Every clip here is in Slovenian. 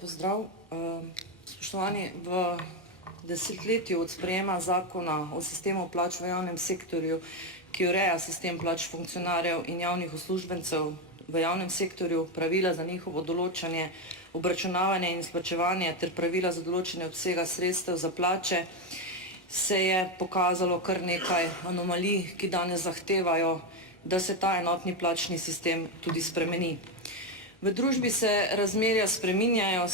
pozdrav. Spoštovani, v desetletju od sprejema zakona o sistemu plač v javnem sektorju, ki ureja sistem plač funkcionarjev in javnih uslužbencev v javnem sektorju, pravila za njihovo določanje, obračunavanje in izplačevanje ter pravila za določanje obsega sredstev za plače, se je pokazalo kar nekaj anomalij, ki danes zahtevajo, da se ta enotni plačni sistem tudi spremeni. V družbi se razmerja spreminjajo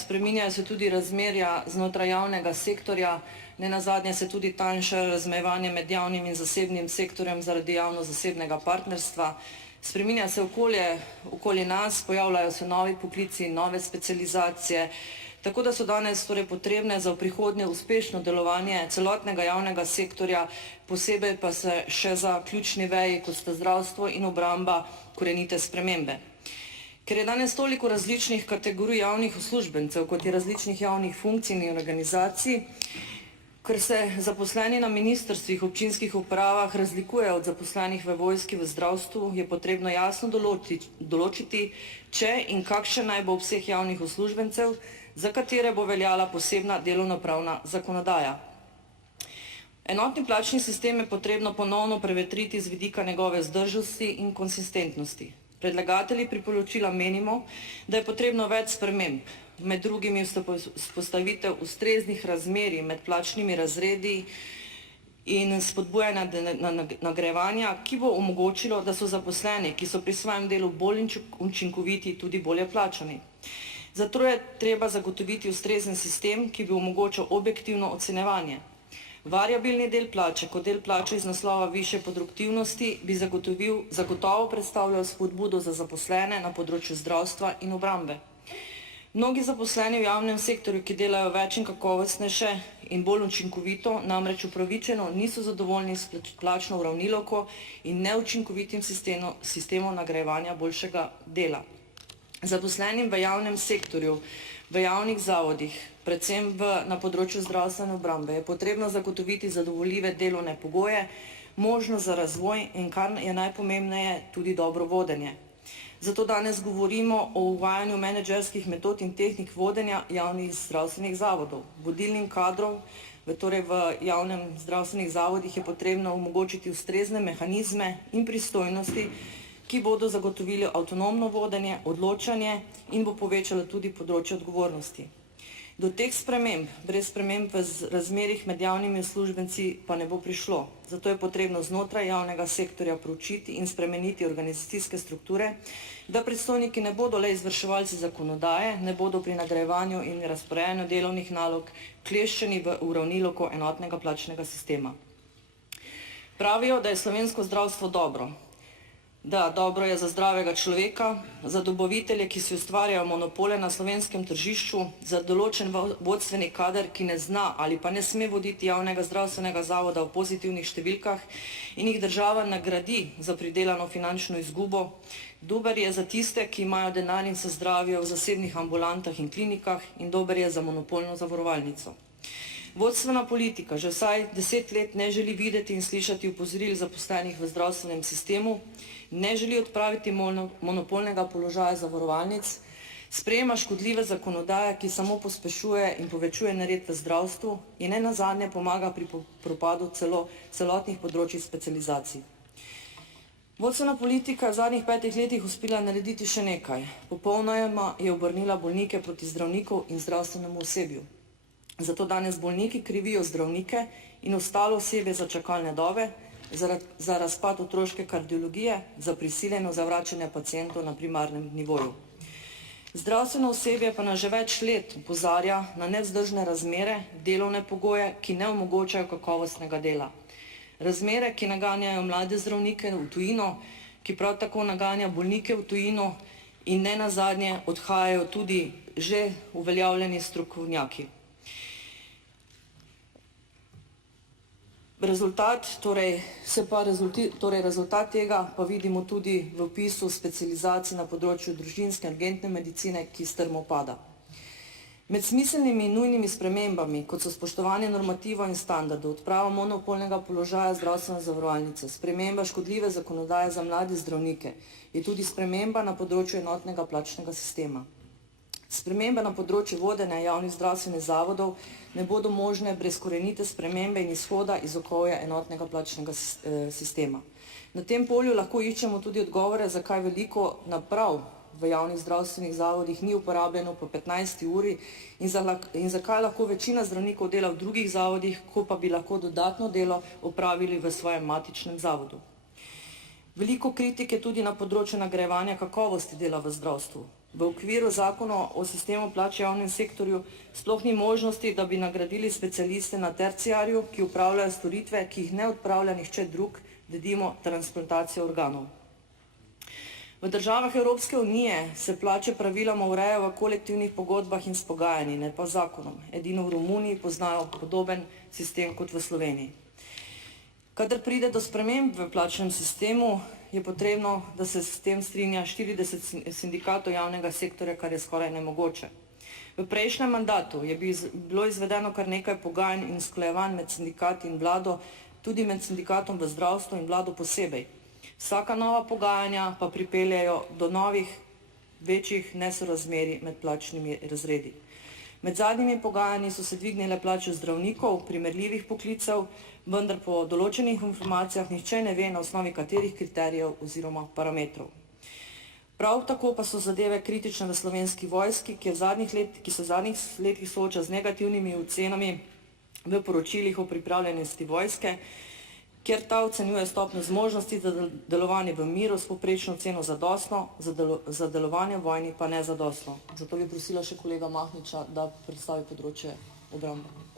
se tudi razmerja znotraj javnega sektorja, nenazadnje se tudi tanjša razmejevanje med javnim in zasebnim sektorjem zaradi javno-zasebnega partnerstva, spreminja se okolje okoli nas, pojavljajo se novi poklici, nove specializacije, tako da so danes torej potrebne za v prihodnje uspešno delovanje celotnega javnega sektorja, posebej pa se še za ključni veji, kot sta zdravstvo in obramba, korenite spremembe. Ker je danes toliko različnih kategorij javnih uslužbencev, kot je različnih javnih funkcij in organizacij, ker se zaposleni na ministrstvih, občinskih upravah razlikujejo od zaposlenih v vojski, v zdravstvu, je potrebno jasno določiti, če in kakšen naj bo obseg javnih uslužbencev, za katere bo veljala posebna delovnopravna zakonodaja. Enotni plačni sistem je potrebno ponovno prevetriti z vidika njegove vzdržnosti in konsistentnosti. Predlagatelji priporočila menimo, da je potrebno več sprememb, med drugimi vzpostavitev ustreznih razmerij med plačnimi razredi in spodbujanja nagrajevanja, ki bo omogočilo, da so zaposleni, ki so pri svojem delu bolj učinkoviti, tudi bolje plačani. Zato je treba zagotoviti ustrezen sistem, ki bi omogočal objektivno ocenjevanje. Variabilni del plače kot del plače iz naslova višje produktivnosti bi zagotovo predstavljal spodbudo za zaposlene na področju zdravstva in obrambe. Mnogi zaposleni v javnem sektorju, ki delajo več in kakovostnejše in bolj učinkovito, namreč upravičeno niso zadovoljni s plačno uravnilovko in neučinkovitim sistemom nagrajevanja boljšega dela. Zaposlenim v javnem sektorju, v javnih zavodih, predvsem na področju zdravstvene obrambe, je potrebno zagotoviti zadovoljive delovne pogoje, možnost za razvoj in, kar je najpomembneje, tudi dobro vodenje. Zato danes govorimo o uvajanju menedžerskih metod in tehnik vodenja javnih zdravstvenih zavodov. Vodilnim kadrom, torej v javnem zdravstvenih zavodih, je potrebno omogočiti ustrezne mehanizme in pristojnosti, ki bodo zagotovili avtonomno vodenje, odločanje in bo povečalo tudi področje odgovornosti. Do teh sprememb, brez sprememb v razmerjih med javnimi uslužbenci pa ne bo prišlo. Zato je potrebno znotraj javnega sektorja proučiti in spremeniti organizacijske strukture, da predstojniki ne bodo le izvrševalci zakonodaje, ne bodo pri nagrajevanju in razporejanju delovnih nalog kleščeni v uravnilovko enotnega plačnega sistema. Pravijo, da je slovensko zdravstvo dobro. Da, dobro je za zdravega človeka, za dobavitelje, ki si ustvarjajo monopole na slovenskem tržišču, za določen vodstveni kader, ki ne zna ali pa ne sme voditi javnega zdravstvenega zavoda v pozitivnih številkah in jih država nagradi za pridelano finančno izgubo. Dober je za tiste, ki imajo denar in se zdravijo v zasebnih ambulantah in klinikah, in dober je za monopolno zavarovalnico. Vodstvena politika že vsaj 10 let ne želi videti in slišati opozoril zaposlenih v zdravstvenem sistemu, ne želi odpraviti monopolnega položaja zavarovalnic, sprejema škodljive zakonodaje, ki samo pospešuje in povečuje nered v zdravstvu in nenazadnje pomaga pri propadu celotnih področij specializacij. Vodstvena politika v zadnjih 5 letih uspela narediti še nekaj. Popolnoma je obrnila bolnike proti zdravnikov in zdravstvenemu osebju. Zato danes bolniki krivijo zdravnike in ostalo osebje za čakalne dobe, za razpad otroške kardiologije, za prisiljeno zavračanje pacientov na primarnem nivoju. Zdravstveno osebje pa nas že več let opozarja na nevzdržne razmere, delovne pogoje, ki ne omogočajo kakovostnega dela. Razmere, ki naganjajo mlade zdravnike v tujino, ki prav tako naganja bolnike v tujino in nenazadnje odhajajo tudi že uveljavljeni strokovnjaki. Rezultat tega pa vidimo tudi v opisu specializacij na področju družinske urgentne medicine, ki strmo pada. Med smiselnimi in nujnimi spremembami, kot so spoštovanje normativov in standardov, odprava monopolnega položaja zdravstvene zavarovalnice, sprememba škodljive zakonodaje za mlade zdravnike, je tudi sprememba na področju enotnega plačnega sistema. Spremembe na področju vodenja javnih zdravstvenih zavodov ne bodo možne brez korenite spremembe in izhoda iz okolja enotnega plačnega sistema. Na tem polju lahko iščemo tudi odgovore, zakaj veliko naprav v javnih zdravstvenih zavodih ni uporabljeno po 15. uri in zakaj lahko večina zdravnikov dela v drugih zavodih, ko pa bi lahko dodatno delo opravili v svojem matičnem zavodu. Veliko kritike tudi na področju nagrajevanja kakovosti dela v zdravstvu. V okviru zakona o sistemu plač v javnem sektorju sploh ni možnosti, da bi nagradili specialiste na terciarju, ki upravljajo storitve, ki jih ne odpravlja nihče drug, denimo transplantacijo organov. V državah Evropske unije se plače praviloma urejajo v kolektivnih pogodbah in s pogajanji, ne pa zakonom. Edino v Romuniji poznajo podoben sistem kot v Sloveniji. Kadar pride do sprememb v plačnem sistemu, je potrebno, da se s tem strinja 40 sindikatov javnega sektorja, kar je skoraj nemogoče. V prejšnjem mandatu je bilo izvedeno kar nekaj pogajanj in usklajevanj med sindikati in vlado, tudi med sindikatom v zdravstvu in vlado posebej. Vsaka nova pogajanja pa pripeljejo do novih, večjih nesorazmerij med plačnimi razredi. Med zadnjimi pogajanji so se dvignile plače zdravnikov, primerljivih poklicev, vendar po določenih informacijah nihče ne ve, na osnovi katerih kriterijev oziroma parametrov. Prav tako pa so zadeve kritične v Slovenski vojski, ki se v zadnjih letih sooča z negativnimi ocenami v poročilih o pripravljenosti vojske, kjer ta ocenjuje stopnjo zmožnosti za delovanje v miru s povprečno oceno zadostno, za delovanje v vojni pa nezadostno. Zato bi prosila še kolega Mahniča, da predstavi področje obrambe.